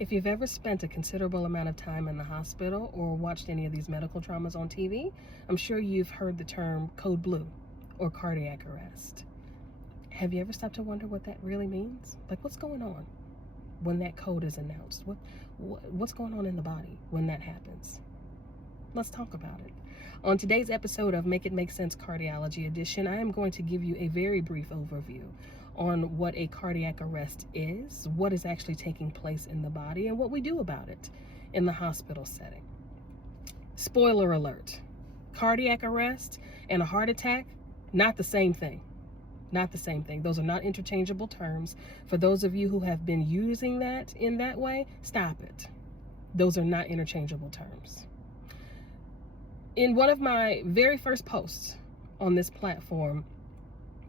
If you've ever spent a considerable amount of time in the hospital or watched any of these medical dramas on TV, I'm sure you've heard the term code blue or cardiac arrest. Have you ever stopped to wonder what that really means? Like, what's going on when that code is announced? What's going on in the body when that happens? Let's talk about it. On today's episode of Make It Make Sense Cardiology Edition, I am going to give you a very brief overview on what a cardiac arrest is, what is actually taking place in the body, and what we do about it in the hospital setting. Spoiler alert, cardiac arrest and a heart attack, not the same thing. Not the same thing. Those are not interchangeable terms. For those of you who have been using that in that way, stop it. Those are not interchangeable terms. In one of my very first posts on this platform,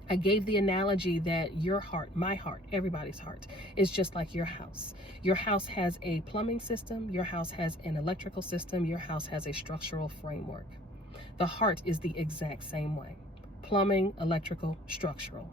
I gave the analogy that your heart, my heart, everybody's heart, is just like your house. Your house has a plumbing system, your house has an electrical system, your house has a structural framework. The heart is the exact same way. Plumbing, electrical, structural.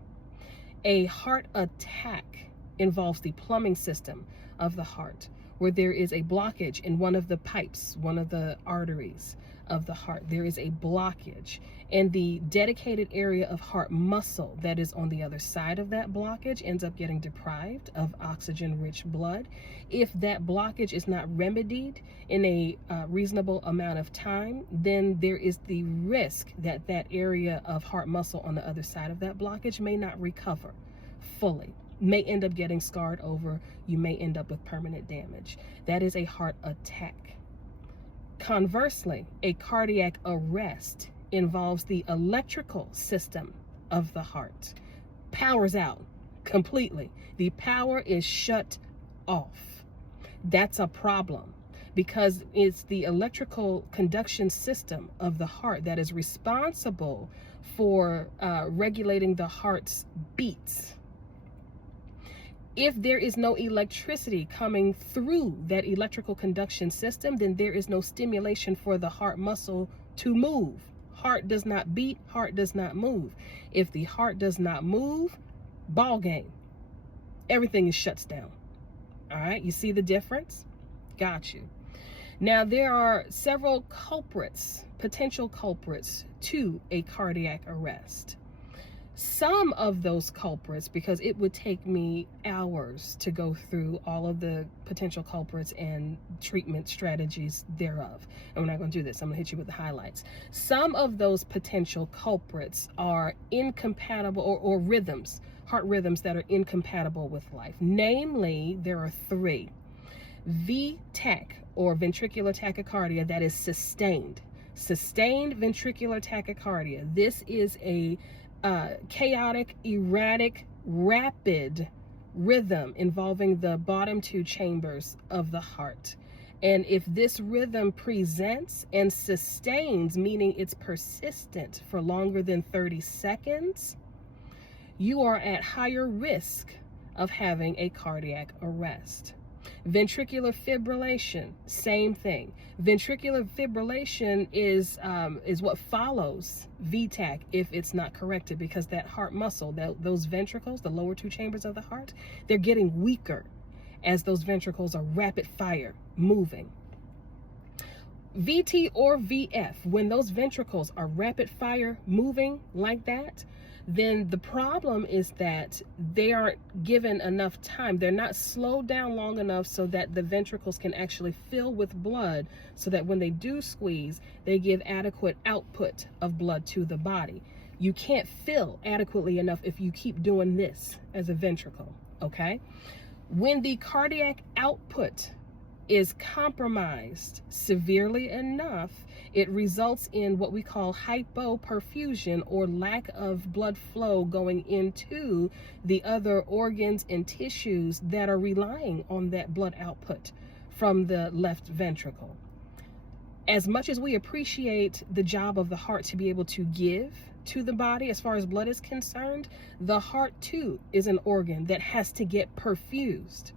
A heart attack involves the plumbing system of the heart, where there is a blockage in one of the pipes, one of the arteries of the heart. There is a blockage, and the dedicated area of heart muscle that is on the other side of that blockage ends up getting deprived of oxygen-rich blood. If that blockage is not remedied in a reasonable amount of time, then there is the risk that that area of heart muscle on the other side of that blockage may not recover fully, may end up getting scarred over. You may end up with permanent damage. That is a heart attack. Conversely, a cardiac arrest involves the electrical system of the heart. Power's out completely. The power is shut off. That's a problem because it's the electrical conduction system of the heart that is responsible for regulating the heart's beats. If there is no electricity coming through that electrical conduction system, then there is no stimulation for the heart muscle to move. Heart does not beat, heart does not move. If the heart does not move, ball game. Everything is shuts down. All right, you see the difference? Got you. Now, there are several culprits, potential culprits to a cardiac arrest. Some of those culprits, because it would take me hours to go through all of the potential culprits and treatment strategies thereof. And we're not going to do this. I'm going to hit you with the highlights. Some of those potential culprits are incompatible or rhythms, heart rhythms that are incompatible with life. Namely, there are three. VTach, or ventricular tachycardia, that is sustained. Sustained ventricular tachycardia. This is a chaotic, erratic, rapid rhythm involving the bottom two chambers of the heart. And if this rhythm presents and sustains, meaning it's persistent for longer than 30 seconds, you are at higher risk of having a cardiac arrest. Ventricular fibrillation, same thing. Ventricular fibrillation is what follows VTach if it's not corrected, because that heart muscle, those ventricles, the lower two chambers of the heart, they're getting weaker as those ventricles are rapid fire moving. VT or VF, when those ventricles are rapid fire moving like that, then the problem is that they aren't given enough time. They're not slowed down long enough so that the ventricles can actually fill with blood, so that when they do squeeze, they give adequate output of blood to the body. You can't fill adequately enough if you keep doing this as a ventricle, okay? When the cardiac output is compromised severely enough, it results in what we call hypoperfusion, or lack of blood flow going into the other organs and tissues that are relying on that blood output from the left ventricle. As much as we appreciate the job of the heart to be able to give to the body as far as blood is concerned, the heart too is an organ that has to get perfused.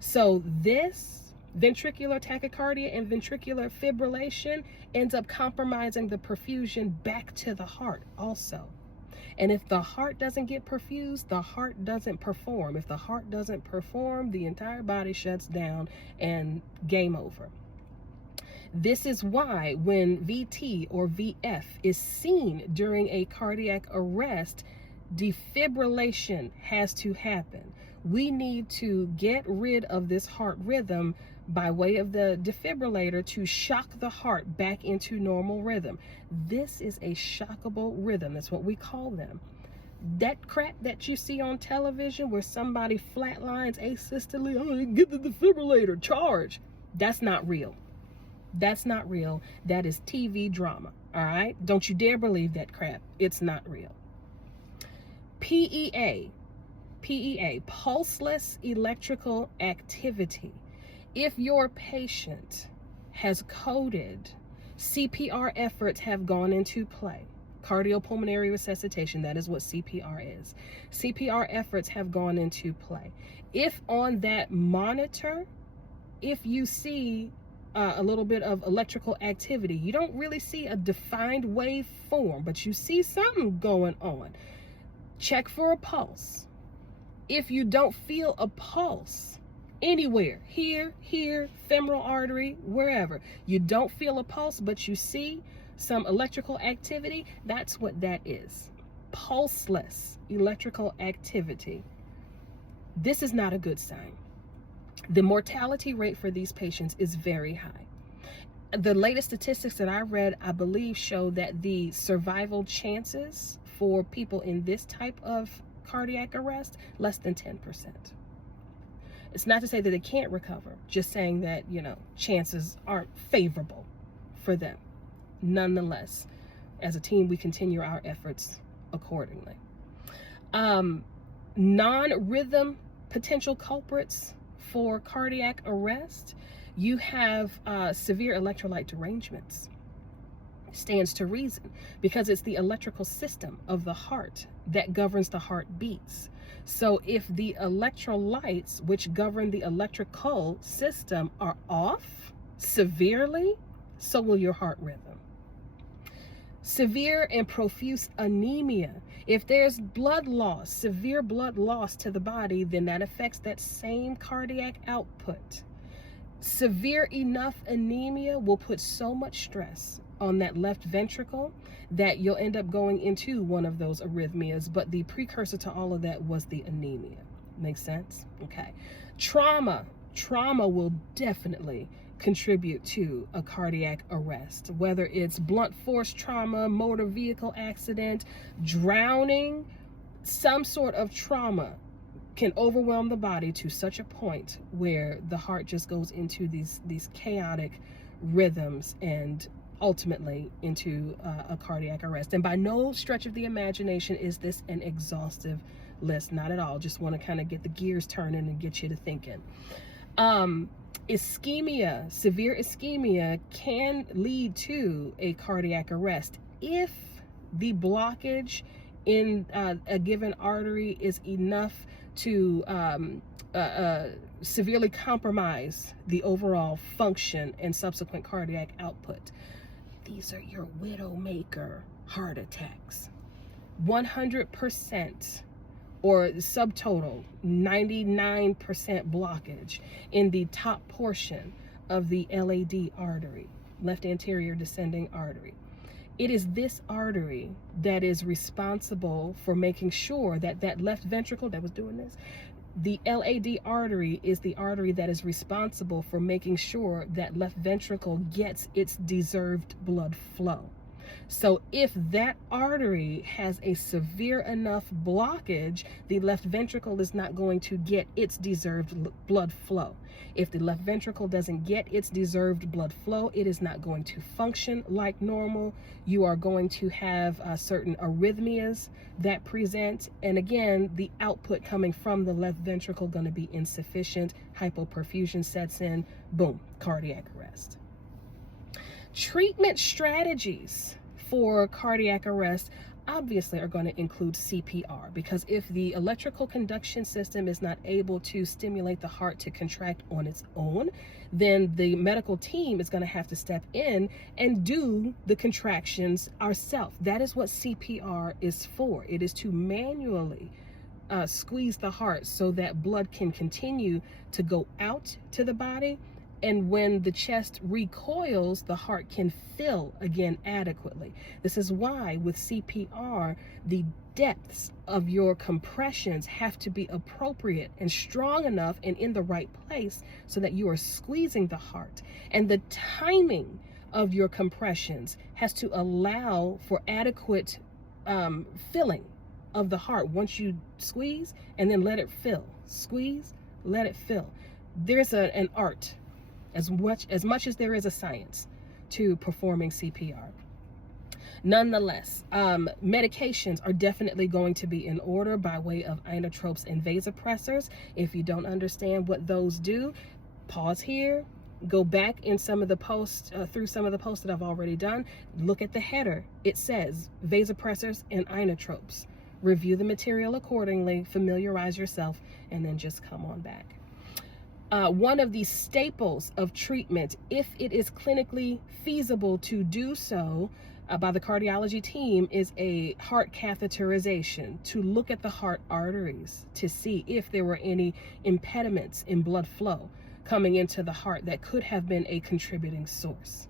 So this ventricular tachycardia and ventricular fibrillation ends up compromising the perfusion back to the heart also. And if the heart doesn't get perfused, the heart doesn't perform. If the heart doesn't perform, the entire body shuts down and game over. This is why when VT or VF is seen during a cardiac arrest, defibrillation has to happen. We need to get rid of this heart rhythm by way of the defibrillator to shock the heart back into normal rhythm. This is a shockable rhythm. That's what we call them. That crap that you see on television where somebody flatlines asystole, oh, get the defibrillator, charge. That's not real. That's not real. That is TV drama. All right? Don't you dare believe that crap. It's not real. PEA, pulseless electrical activity. If your patient has coded, CPR efforts have gone into play. Cardiopulmonary resuscitation, that is what CPR is. CPR efforts have gone into play. If on that monitor, if you see a little bit of electrical activity, you don't really see a defined waveform, but you see something going on, check for a pulse. If you don't feel a pulse anywhere, here, femoral artery, wherever, you don't feel a pulse, but you see some electrical activity, that's what that is. Pulseless electrical activity. This is not a good sign. The mortality rate for these patients is very high. The latest statistics that I read, I believe, show that the survival chances for people in this type of cardiac arrest, less than 10%. It's not to say that they can't recover, just saying that, chances aren't favorable for them. Nonetheless, as a team, we continue our efforts accordingly. Non-rhythm potential culprits for cardiac arrest, you have severe electrolyte derangements. Stands to reason, because it's the electrical system of the heart that governs the heartbeats. So if the electrolytes, which govern the electrical system, are off severely, so will your heart rhythm. Severe and profuse anemia. If there's blood loss, severe blood loss to the body, then that affects that same cardiac output. Severe enough anemia will put so much stress on that left ventricle that you'll end up going into one of those arrhythmias, but the precursor to all of that was the anemia. Makes sense? Okay. Trauma will definitely contribute to a cardiac arrest, whether it's blunt force trauma, motor vehicle accident, drowning. Some sort of trauma can overwhelm the body to such a point where the heart just goes into these chaotic rhythms and ultimately into a cardiac arrest. And by no stretch of the imagination is this an exhaustive list. Not at all. Just want to kind of get the gears turning and get you to thinking. Ischemia, severe ischemia can lead to a cardiac arrest if the blockage in a given artery is enough to severely compromise the overall function and subsequent cardiac output. These are your widowmaker heart attacks. 100% or subtotal 99% blockage in the top portion of the LAD artery, left anterior descending artery. It is this artery that is responsible for making sure that that left ventricle that was doing this, the LAD artery is the artery that is responsible for making sure that left ventricle gets its deserved blood flow. So if that artery has a severe enough blockage, the left ventricle is not going to get its deserved blood flow. If the left ventricle doesn't get its deserved blood flow, it is not going to function like normal. You are going to have certain arrhythmias that present. And again, the output coming from the left ventricle going to be insufficient. Hypoperfusion sets in. Boom, cardiac arrest. Treatment strategies for cardiac arrest. obviously are going to include CPR, because if the electrical conduction system is not able to stimulate the heart to contract on its own, then the medical team is going to have to step in and do the contractions ourselves. That is what CPR is for. It is to manually squeeze the heart so that blood can continue to go out to the body, and when the chest recoils, the heart can fill again adequately. This is why with CPR, the depths of your compressions have to be appropriate and strong enough and in the right place so that you are squeezing the heart. And the timing of your compressions has to allow for adequate filling of the heart. Once you squeeze and then let it fill, squeeze, let it fill. There's an art, as much as there is a science to performing CPR. Nonetheless, medications are definitely going to be in order by way of inotropes and vasopressors. If you don't understand what those do, pause here, go back in some of the posts, through some of the posts that I've already done. Look at the header. It says vasopressors and inotropes. Review the material accordingly, familiarize yourself, and then just come on back. One of the staples of treatment, if it is clinically feasible to do so by the cardiology team, is a heart catheterization, to look at the heart arteries to see if there were any impediments in blood flow coming into the heart that could have been a contributing source.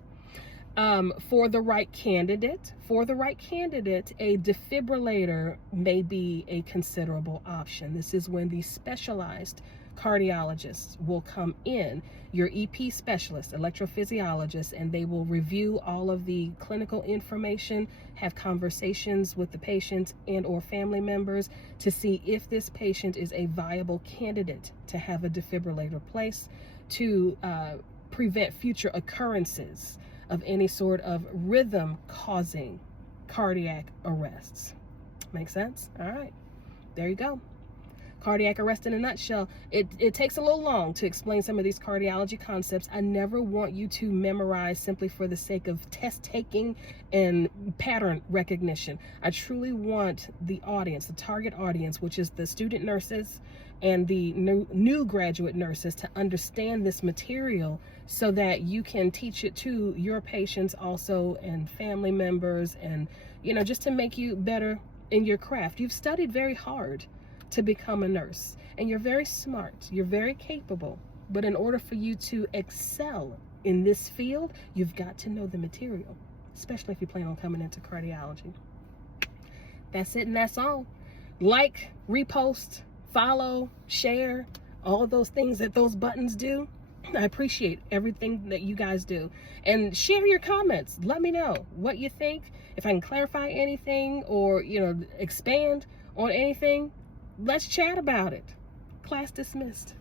For the right candidate, a defibrillator may be a considerable option. This is when the specialized cardiologists will come in, your EP specialist, electrophysiologist, and they will review all of the clinical information, have conversations with the patient and or family members to see if this patient is a viable candidate to have a defibrillator placed to prevent future occurrences of any sort of rhythm causing cardiac arrests. Make sense? All right, there you go. Cardiac arrest in a nutshell. It takes a little long to explain some of these cardiology concepts. I never want you to memorize simply for the sake of test taking and pattern recognition. I truly want the audience, the target audience, which is the student nurses and the new graduate nurses, to understand this material so that you can teach it to your patients also and family members, and just to make you better in your craft. You've studied very hard to become a nurse, and you're very smart, you're very capable, but in order for you to excel in this field, you've got to know the material, especially if you plan on coming into cardiology. That's it, and that's all. Like, repost, follow, share, all those things that those buttons do. I appreciate everything that you guys do, and share your comments. Let me know what you think, if I can clarify anything or expand on anything. Let's chat about it. Class dismissed.